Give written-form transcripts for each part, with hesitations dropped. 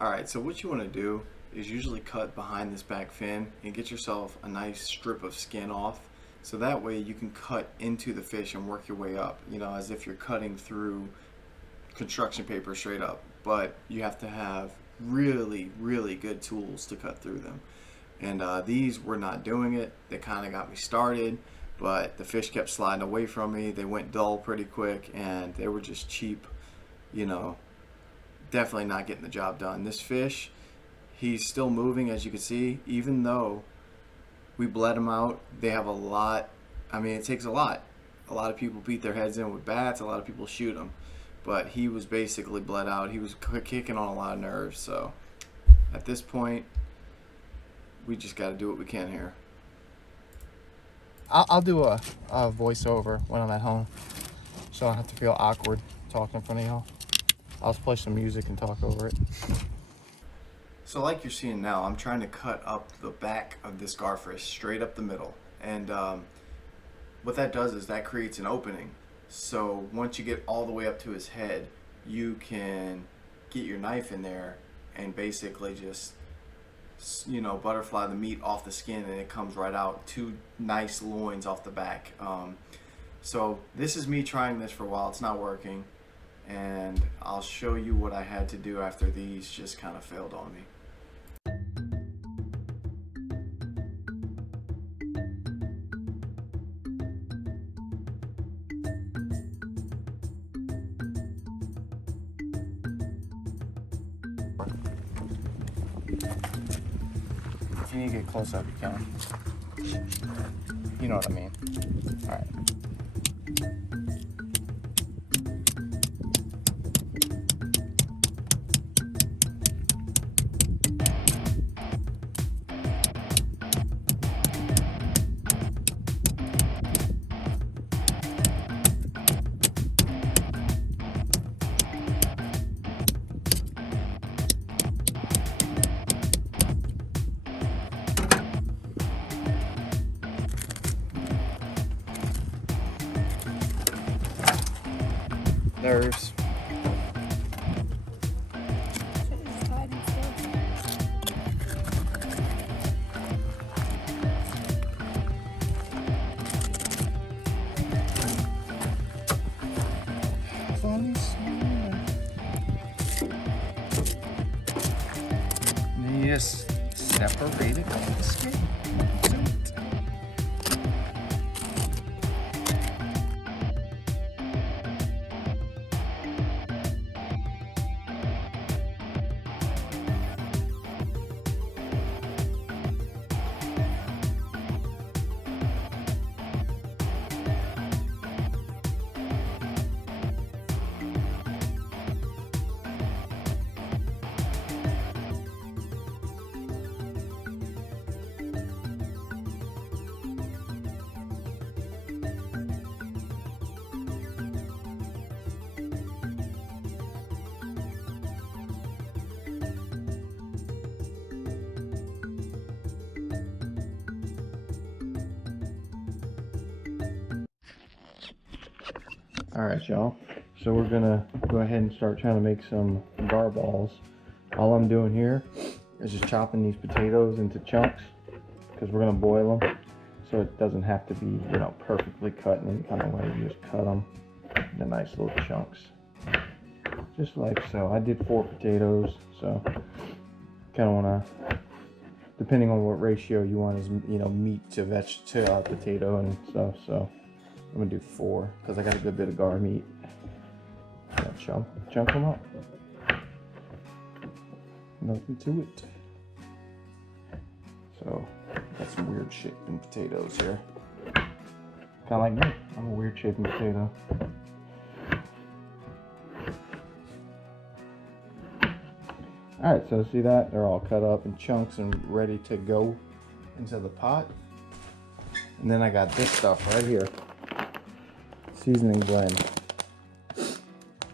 Alright, so what you want to do is usually cut behind this back fin and get yourself a nice strip of skin off, so that way you can cut into the fish and work your way up, as if you're cutting through construction paper straight up. But you have to have really, really good tools to cut through them. And these were not doing it. They kind of got me started, but the fish kept sliding away from me. They went dull pretty quick, and they were just cheap, you know, definitely not getting the job done. This fish, he's still moving, as you can see, even though we bled him out. They have a lot. I mean, it takes a lot. A lot of people beat their heads in with bats. A lot of people shoot him. But he was basically bled out. He was kicking on a lot of nerves. So at this point, we just got to do what we can here. I'll do a voiceover when I'm at home, so I don't have to feel awkward talking in front of y'all. I'll just play some music and talk over it. So like you're seeing now, I'm trying to cut up the back of this garfish straight up the middle. And what that does is that creates an opening. So once you get all the way up to his head, you can get your knife in there and basically just, butterfly the meat off the skin, and it comes right out. Two nice loins off the back. So this is me trying this for a while. It's not working. And I'll show you what I had to do after these just kind of failed on me. If you need to get close up, you can. You know what I mean. All right. There's funny song. And you just separate it from the skin. Alright, y'all, so we're gonna go ahead and start trying to make some gar balls. All I'm doing here is just chopping these potatoes into chunks, because we're gonna boil them, so it doesn't have to be, perfectly cut in any kind of way. You just cut them into nice little chunks, just like so. I did 4 potatoes, so kind of want to, depending on what ratio you want, is meat to potato and stuff. So I'm gonna do 4 because I got a good bit of gar meat. Chunk them up. Nothing to it. So got some weird shaping potatoes here. Kind of like me. I'm a weird shaping potato. Alright, so see that? They're all cut up in chunks and ready to go into the pot. And then I got this stuff right here. Seasoning blend.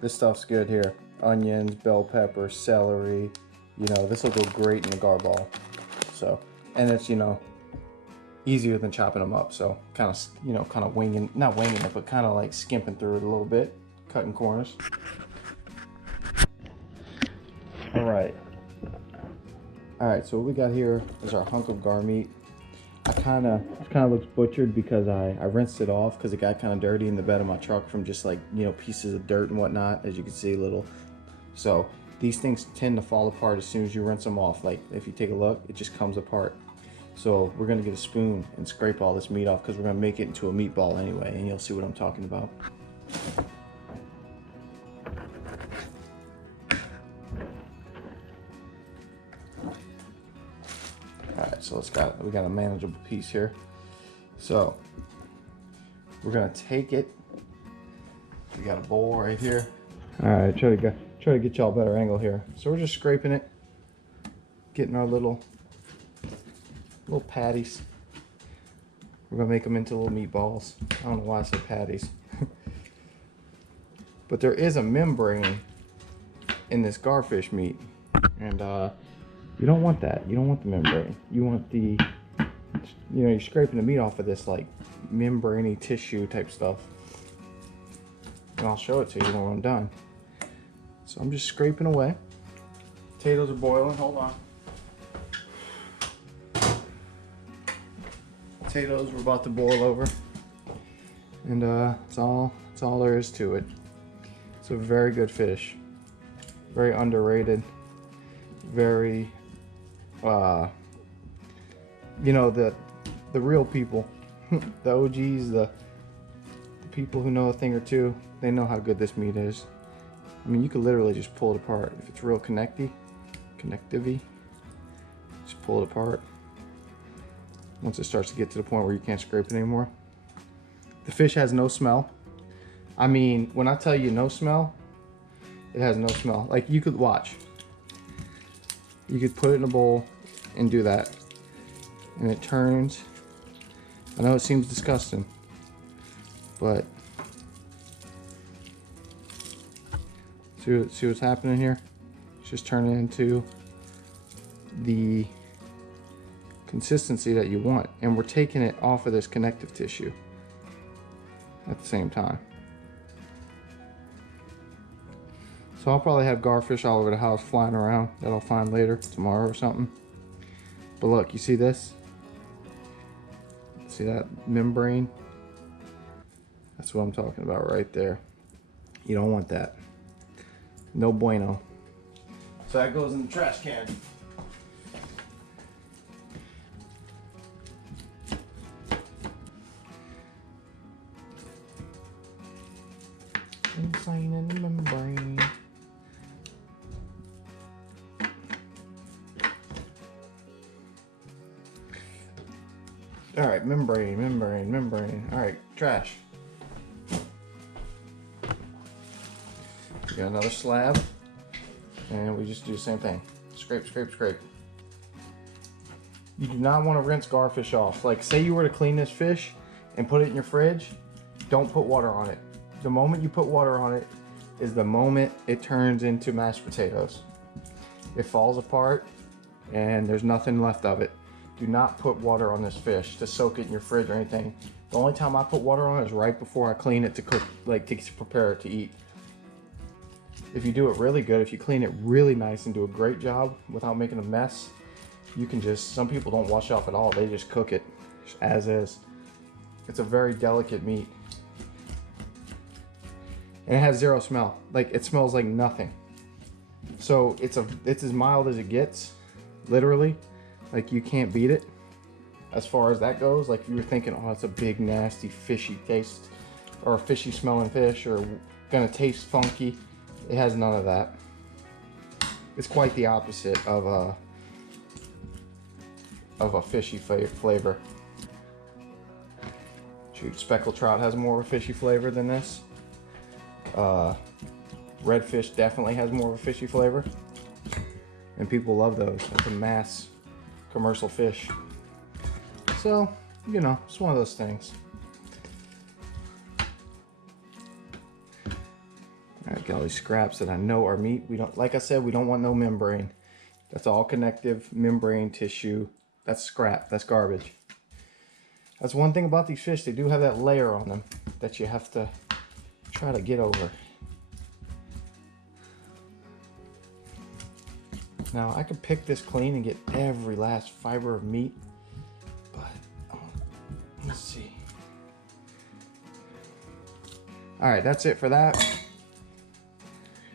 This stuff's good here. Onions, bell pepper, celery. This will go great in the gar ball. So, and it's, easier than chopping them up. So kind of winging, not winging it, but kind of like skimping through it a little bit, cutting corners. All right, All right, so what we got here is our hunk of gar meat. It kind of looks butchered because I rinsed it off because it got kind of dirty in the bed of my truck from just like, you know, pieces of dirt and whatnot, as you can see, little. So these things tend to fall apart as soon as you rinse them off. Like if you take a look, it just comes apart. So we're gonna get a spoon and scrape all this meat off because we're gonna make it into a meatball anyway, and you'll see what I'm talking about. Alright, so we got a manageable piece here. So we're gonna take it. We got a bowl right here. Alright, try to get y'all a better angle here. So we're just scraping it, getting our little patties. We're gonna make them into little meatballs. I don't know why I said patties. But there is a membrane in this garfish meat, and you don't want that. You don't want the membrane. You want the, you know, you're scraping the meat off of this like membraney tissue type stuff. And I'll show it to you when I'm done. So I'm just scraping away. Potatoes are boiling. Hold on. Potatoes were about to boil over, and it's all there is to it. It's a very good fish, very underrated, very you know, the real people, the OGs, the people who know a thing or two, they know how good this meat is. I mean, you could literally just pull it apart if it's real connective-y, just pull it apart. Once it starts to get to the point where you can't scrape it anymore. The fish has no smell. I mean, when I tell you no smell, it has no smell. Like, you could watch. You could put it in a bowl and do that, and it turns. I know it seems disgusting, but see what's happening here? It's just turning into the consistency that you want, and we're taking it off of this connective tissue at the same time. So I'll probably have garfish all over the house flying around that I'll find later, tomorrow or something. But look, you see this? See that membrane? That's what I'm talking about right there. You don't want that. No bueno. So that goes in the trash can. Inside in the membrane. All right, membrane. All right, trash. We got another slab, and we just do the same thing. Scrape. You do not want to rinse garfish off. Like, say you were to clean this fish and put it in your fridge, don't put water on it. The moment you put water on it is the moment it turns into mashed potatoes. It falls apart and there's nothing left of it. Do not put water on this fish to soak it in your fridge or anything. The only time I put water on it is right before I clean it to cook, like to prepare it to eat. If you do it really good, if you clean it really nice and do a great job without making a mess, you can just, some people don't wash it off at all. They just cook it as is. It's a very delicate meat. And it has zero smell. Like, it smells like nothing. So it's as mild as it gets, literally. Like, you can't beat it as far as that goes. Like, if you were thinking, oh, it's a big, nasty, fishy taste, or a fishy smelling fish, or gonna taste funky, it has none of that. It's quite the opposite of a fishy flavor. Shoot, speckled trout has more of a fishy flavor than this. Redfish definitely has more of a fishy flavor, and people love those. That's a mass commercial fish. So, you know, it's one of those things. Alright, got all these scraps that I know are meat. We don't, like I said, we don't want no membrane. That's all connective membrane tissue. That's scrap, that's garbage. That's one thing about these fish, they do have that layer on them that you have to try to get over. Now I could pick this clean and get every last fiber of meat, but let's see. All right, that's it for that.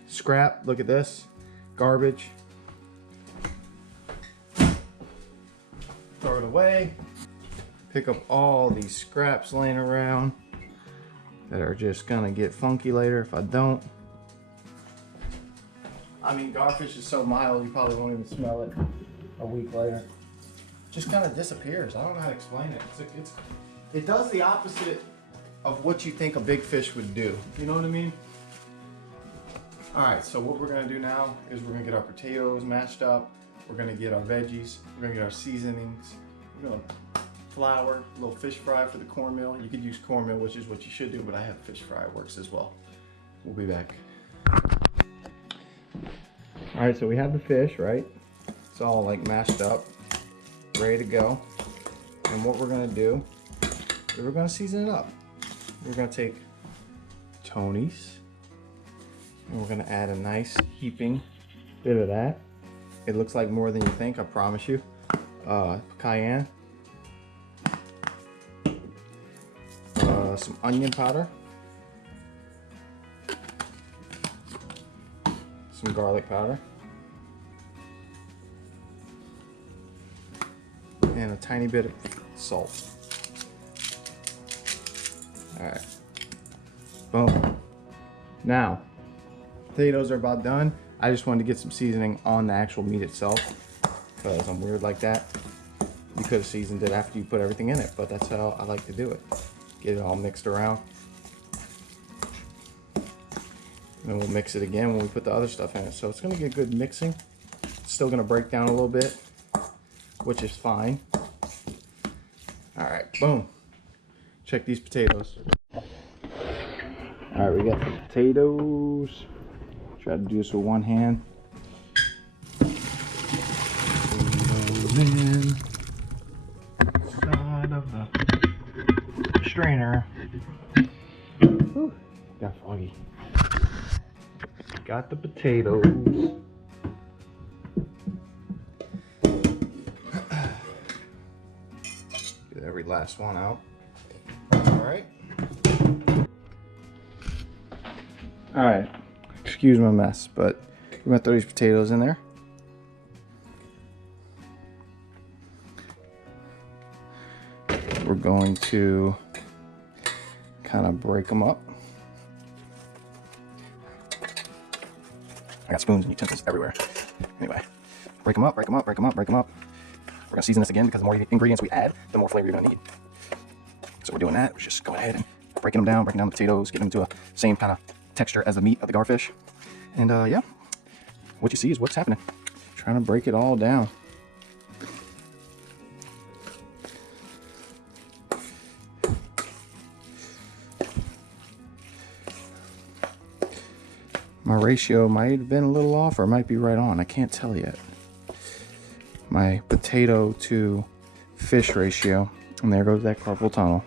Scrap, look at this, garbage. Throw it away. Pick up all these scraps laying around that are just gonna get funky later if I don't. I mean, garfish is so mild, you probably won't even smell it a week later. Just kind of disappears. I don't know how to explain it. It does the opposite of what you think a big fish would do. You know what I mean? All right, so what we're gonna do now is we're gonna get our potatoes mashed up. We're gonna get our veggies. We're gonna get our seasonings. We're gonna flour, a little fish fry for the cornmeal. You could use cornmeal, which is what you should do, but I have fish fry, it works as well. We'll be back. All right, so we have the fish, right? It's all like mashed up, ready to go. And what we're gonna do is we're gonna season it up. We're gonna take Tony's and we're gonna add a nice heaping bit of that. It looks like more than you think, I promise you. Cayenne. Some onion powder. Some garlic powder. And a tiny bit of salt. All right. Boom. Now, potatoes are about done. I just wanted to get some seasoning on the actual meat itself because I'm weird like that. You could have seasoned it after you put everything in it, but that's how I like to do it. Get it all mixed around. And we'll mix it again when we put the other stuff in it. So it's gonna get good mixing. It's still gonna break down a little bit, which is fine. All right, boom. Check these potatoes. All right, we got the potatoes. Try to do this with one hand. In side of the strainer. Whew, got foggy. Got the potatoes. Get every last one out. Alright. Alright. Excuse my mess, but we're gonna throw these potatoes in there. We're going to kind of break them up. I got spoons and utensils everywhere. Anyway, break them up, break them up, break them up, break them up. We're gonna season this again because the more ingredients we add, the more flavor you're gonna need. So we're doing that. We're just going ahead and breaking them down the potatoes, getting them to a same kind of texture as the meat of the garfish. And yeah, what you see is what's happening. Trying to break it all down. My ratio might have been a little off or it might be right on. I can't tell yet. My potato to fish ratio. And there goes that carpal tunnel.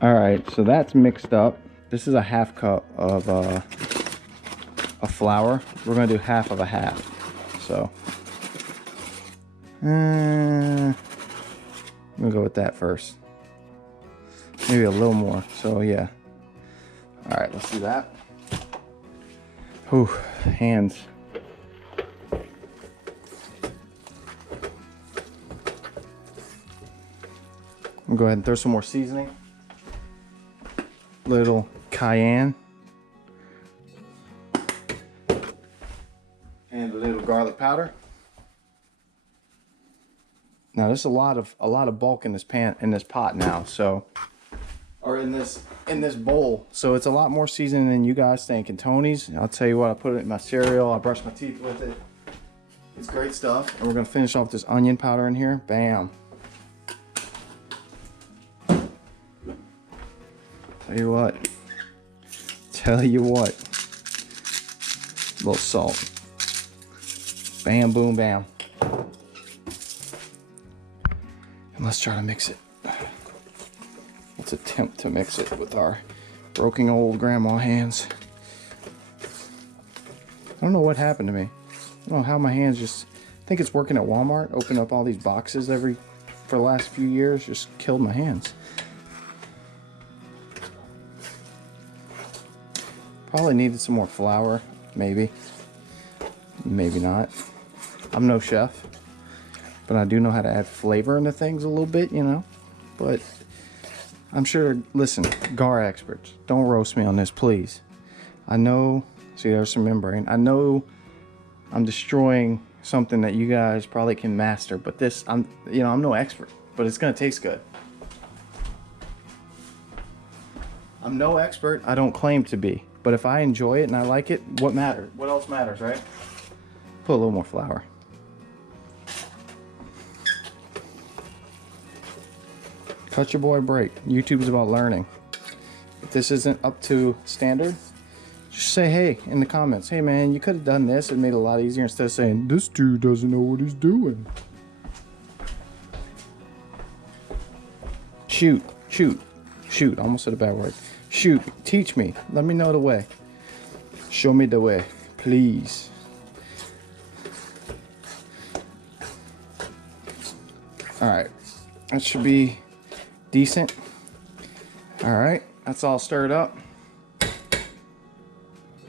All right, so that's mixed up. This is a half cup of flour. We're gonna do half of a half. So, I'm gonna go with that first. Maybe a little more, so yeah. All right, let's do that. Whew, hands. I'm gonna go ahead and throw some more seasoning. Little cayenne. And a little garlic powder. Now there's a lot of bulk in this pot now, so or in this bowl. So it's a lot more seasoning than you guys think. And Tony's, I'll tell you what, I put it in my cereal, I brush my teeth with it. It's great stuff. And we're gonna finish off this onion powder in here. Bam. Tell you what, a little salt. Bam, boom, bam. And let's try to mix it. Let's attempt to mix it with our broken old grandma hands. I don't know what happened to me. I don't know how my hands just, I think it's working at Walmart. Open up all these boxes for the last few years, just killed my hands. Probably needed some more flour, maybe. Maybe not. I'm no chef, but I do know how to add flavor into things a little bit, you know. But I'm sure, listen, gar experts, don't roast me on this, please. I know, see there's some membrane. I know I'm destroying something that you guys probably can master, but this, I'm no expert, but it's gonna taste good. I'm no expert, I don't claim to be, but if I enjoy it and I like it, what matters? What else matters, right? Put a little more flour. Cut your boy a break. YouTube's about learning. If this isn't up to standard, just say hey in the comments. Hey man, you could have done this. It made it a lot easier instead of saying, this dude doesn't know what he's doing. Shoot. Almost said a bad word. Shoot, teach me. Let me know the way. Show me the way, please. All right, that should be decent. All right, that's all stirred up.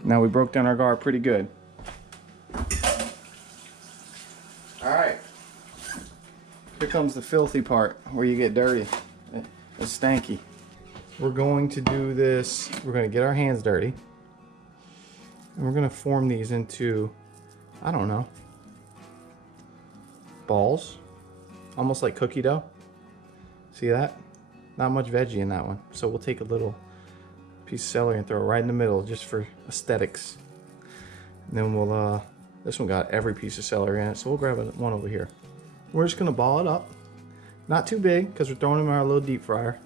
Now we broke down our gar pretty good. All right, here comes the filthy part where you get dirty. It's stanky. We're going to do this, we're going to get our hands dirty. And we're going to form these into, I don't know, balls. Almost like cookie dough. See that? Not much veggie in that one. So we'll take a little piece of celery and throw it right in the middle just for aesthetics. And then we'll, this one got every piece of celery in it, so we'll grab one over here. We're just gonna ball it up. Not too big, because we're throwing them in our little deep fryer.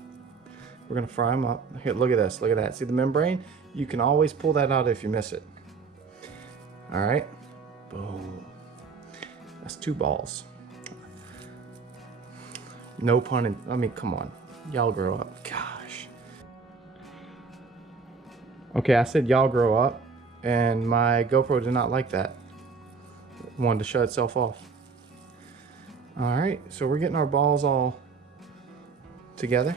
We're gonna fry them up. Here, look at this, look at that. See the membrane? You can always pull that out if you miss it. All right, boom. That's 2 balls. No pun in, I mean, come on. Y'all grow up. Gosh. Okay, I said y'all grow up, and my GoPro did not like that. It wanted to shut itself off. All right, so we're getting our balls all together.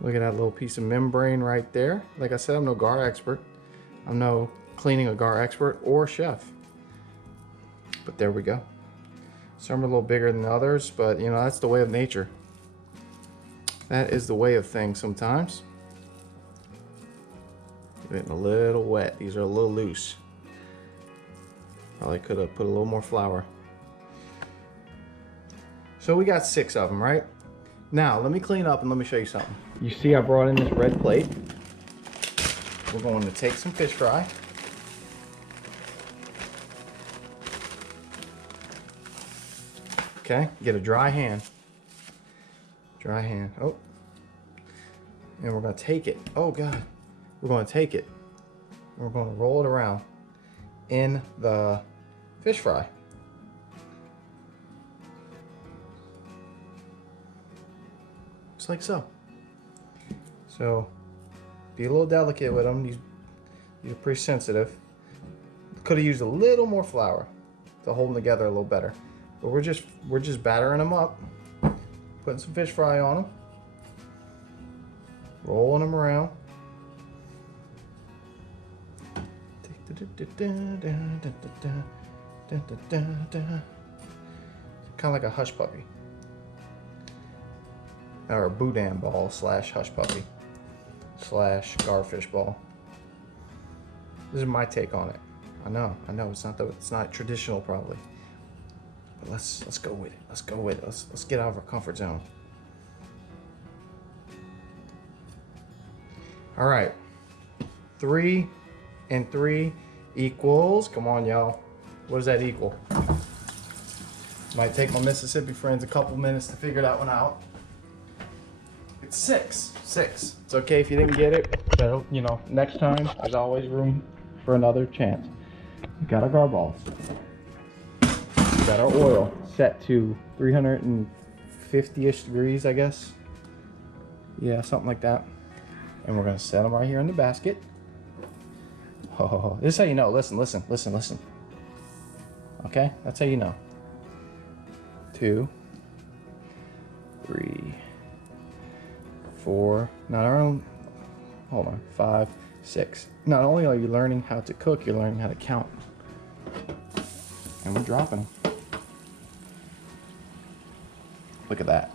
Look at that little piece of membrane right there. Like I said, I'm no gar expert. I'm no cleaning a gar expert or chef. But there we go. Some are a little bigger than others, but you know, that's the way of nature. That is the way of things sometimes. Getting a little wet. These are a little loose. Probably could have put a little more flour. So we got 6 of them, right? Now, let me clean up and let me show you something. You see I brought in this red plate. We're going to take some fish fry. Okay, get a dry hand. Dry hand. Oh. And we're going to take it. Oh, God. We're going to take it. We're going to roll it around in the fish fry. Just like so. So, be a little delicate with them. These are pretty sensitive. Could have used a little more flour to hold them together a little better. But we're just battering them up, putting some fish fry on them, rolling them around. Kind of like a hush puppy, or a boudin ball slash hush puppy slash garfish ball. This is my take on it. I know it's not traditional probably. But let's go with it. Let's go with it. Let's get out of our comfort zone. All right. 3 and 3 equals. Come on, y'all. What does that equal? Might take my Mississippi friends a couple minutes to figure that one out. It's 6. 6. It's okay if you didn't get it. But, you know, next time there's always room for another chance. We got our gar balls. Got our oil set to 350-ish degrees, I guess. Yeah, something like that. And we're gonna set them right here in the basket. Oh, this is how you know. Listen. okay? That's how you know. 2, 3, 4, hold on, 5, 6. Not only are you learning how to cook, you're learning how to count. And we're dropping them. Look at that.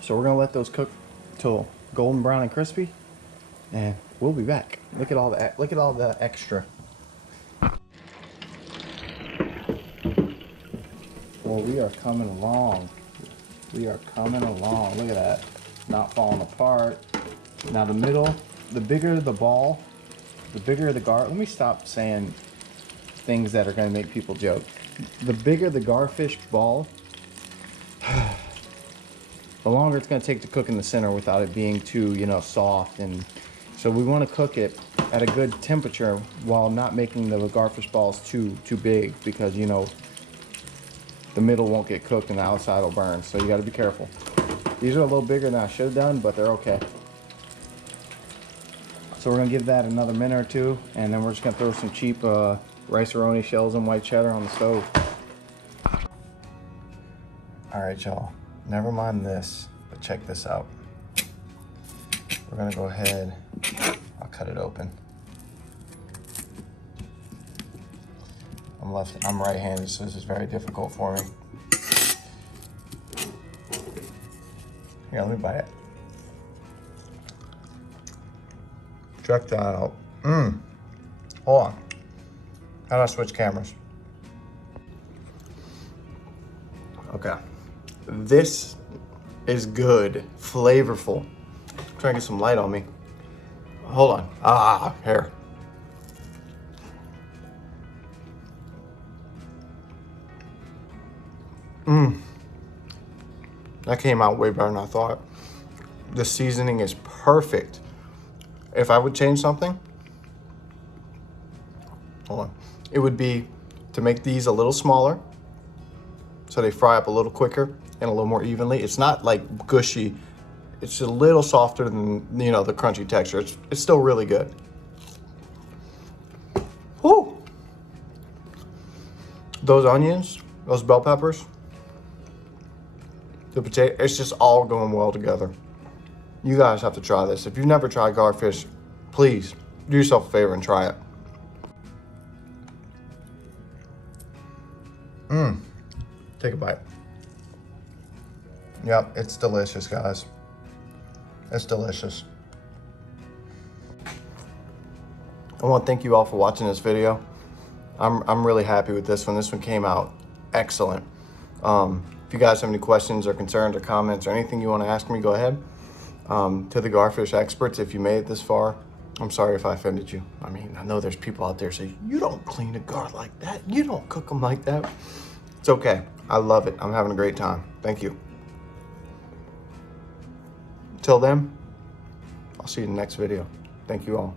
So we're gonna let those cook till golden brown and crispy, and we'll be back. Look at all the extra. Well, we are coming along. We are coming along. Look at that. Not falling apart. Now the middle, the bigger the ball, the bigger the gar. Let me stop saying things that are going to make people joke. The bigger the garfish ball, the longer it's going to take to cook in the center without it being too, soft. And so we want to cook it at a good temperature while not making the garfish balls too big, because the middle won't get cooked and the outside will burn. So you got to be careful. These are a little bigger than I should have done, but they're okay. So we're gonna give that another minute or two, and then we're just gonna throw some cheap rice-a-roni shells and white cheddar on the stove. All right, y'all, never mind this, but check this out. We're gonna go ahead, I'll cut it open. I'm right-handed, so this is very difficult for me. Here, let me bite it. Check that out. Hold on. How do I switch cameras? Okay. This is good, flavorful. I'm trying to get some light on me. Hold on. Here. That came out way better than I thought. The seasoning is perfect. If I would change something, hold on, it would be to make these a little smaller so they fry up a little quicker and a little more evenly. It's not like gushy. It's a little softer than, the crunchy texture. It's still really good. Woo! Those onions, those bell peppers, the potato, it's just all going well together. You guys have to try this. If you've never tried garfish, please do yourself a favor and try it. Take a bite. Yep, it's delicious, guys. It's delicious. I want to thank you all for watching this video. I'm really happy with this one. This one came out excellent. If you guys have any questions or concerns or comments or anything you want to ask me, go ahead. To the garfish experts, if you made it this far, I'm sorry if I offended you. I mean, I know there's people out there saying, you don't clean a gar like that. You don't cook them like that. It's okay. I love it. I'm having a great time. Thank you. Till then, I'll see you in the next video. Thank you all.